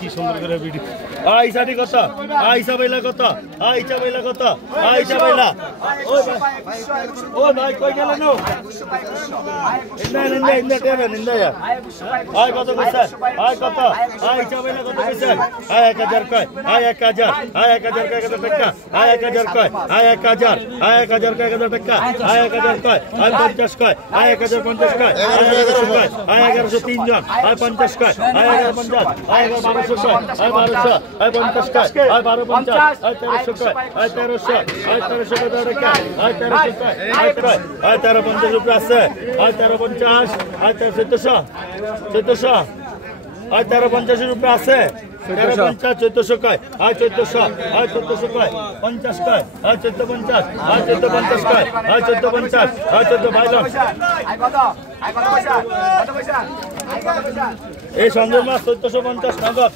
কি সুন্দর করে ভিডিও আইসাটি কত আইসা বাইলা কত আইসা বাইলা কত আইসা বাইলা ও ভাই কই গেল নো ইন্দা টেবে নিন্দা আই কত কইছে আই কত আইসা বাইলা কত কইছে আই 1000 কয় আই 1000 আই 1000 কয় কত টাকা আই 1000 কয় আই 1000 আই 1000 কয় কত টাকা আই 1000 কয় আই 50 কয় আই 1050 কয় আই 1100 কয় আই 1103 জন আই 50 কয় আই 1150 আই 1200 কয় আই 1200 আই 50 কয় আই 1250 আই 1300 কয় আই 1300 আই 1300 কত টাকা আই 1300 কয় আই 1350 রুপিয়া আছে আই 1350 আই 1400 আই 1350 রুপিয়া আছে 1350 1400 কয় আই 1400 আই 1400 কয় 50 কয় আই 1450 আই 1450 কয় আই 1450 আই 14 ভাই আই কত পয়সা এই সঞ্জয় মাছ 1450 নগদ।